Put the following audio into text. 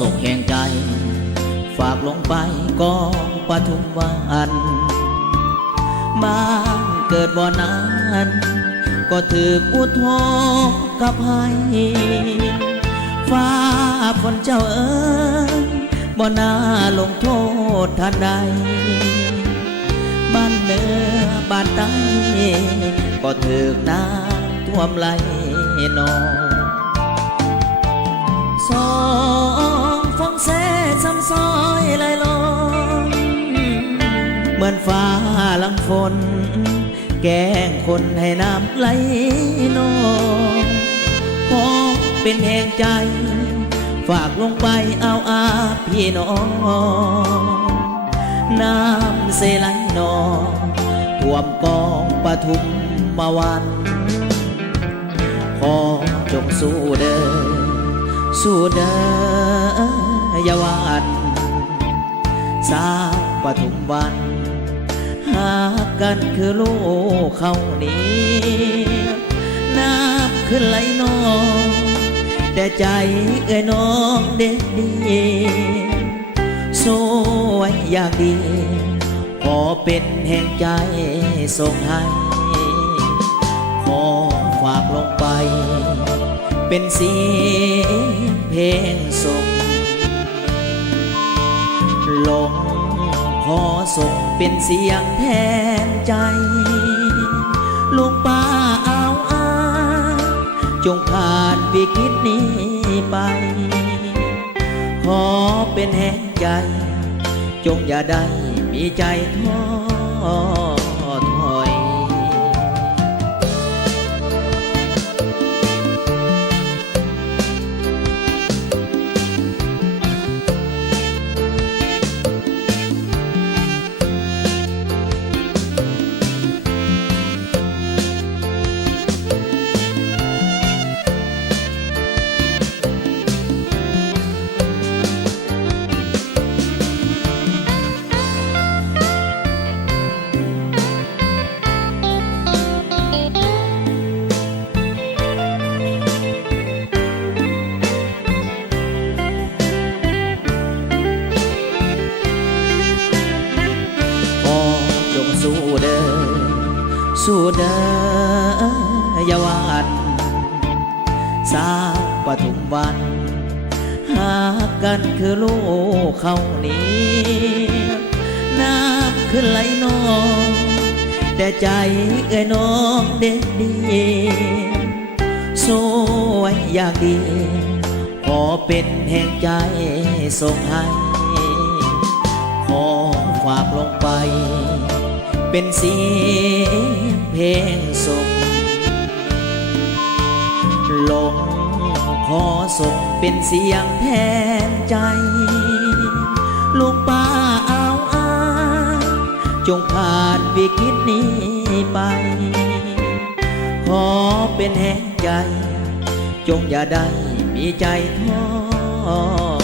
ศกแห่งใจฝากลงไปกองปทุมวันบ้านเกิดบ่อนานก็ถืออุทธรกับให้ฟ้าฝนเจ้าเอ๋ยบ่น่าลงโทษท่านใดบ้านเหนือบ้านใต้ก็ถือน้ำท่วมไหลนองสองฟองแสซ้ำซอยไหลลงเหมือนฟ้าหลังฝนแกล้งคนให้น้ำไหลนองขอเป็นแห่งใจฝากลงไปเอาอาพี่น้องน้ำเสไหลนองท่วมกองปทุมมาวันขอจงสู้เด้อสู้เด้ออย่าหวาดสาวปทุมวันหากกันคือลูกเขานี้น้ำขึ้นไหลนองแต่ใจเอ้ยน้องเด็กดีสวยอยากดีขอเป็นแห่งใจส่งให้ขอฝากลงไปเป็นเสียงเพลงส่งลงขอส่งเป็นเสียงแทนใจลุงป้าเอาจงผ่านวิกฤตนี้ไปขอเป็นแห่งใจจงอย่าได้มีใจท้อถอย สู้เด้ออย่าหวาดสาวปทุมวันหากกันคือลูกเขานี้น้ำขึ้นไหลนองแต่ใจเอ้ยน้องเด็กดีสวยอยากดีขอเป็นแห่งใจส่งให้ขอฝากลงไปเป็นเสียงเพลงส่งลงขอส่งเป็นเสียงแทนใจลุงป้าเอาจงผ่านวิกฤตนี้ไปขอเป็นแห่งใจจงอย่าได้มีใจท้อ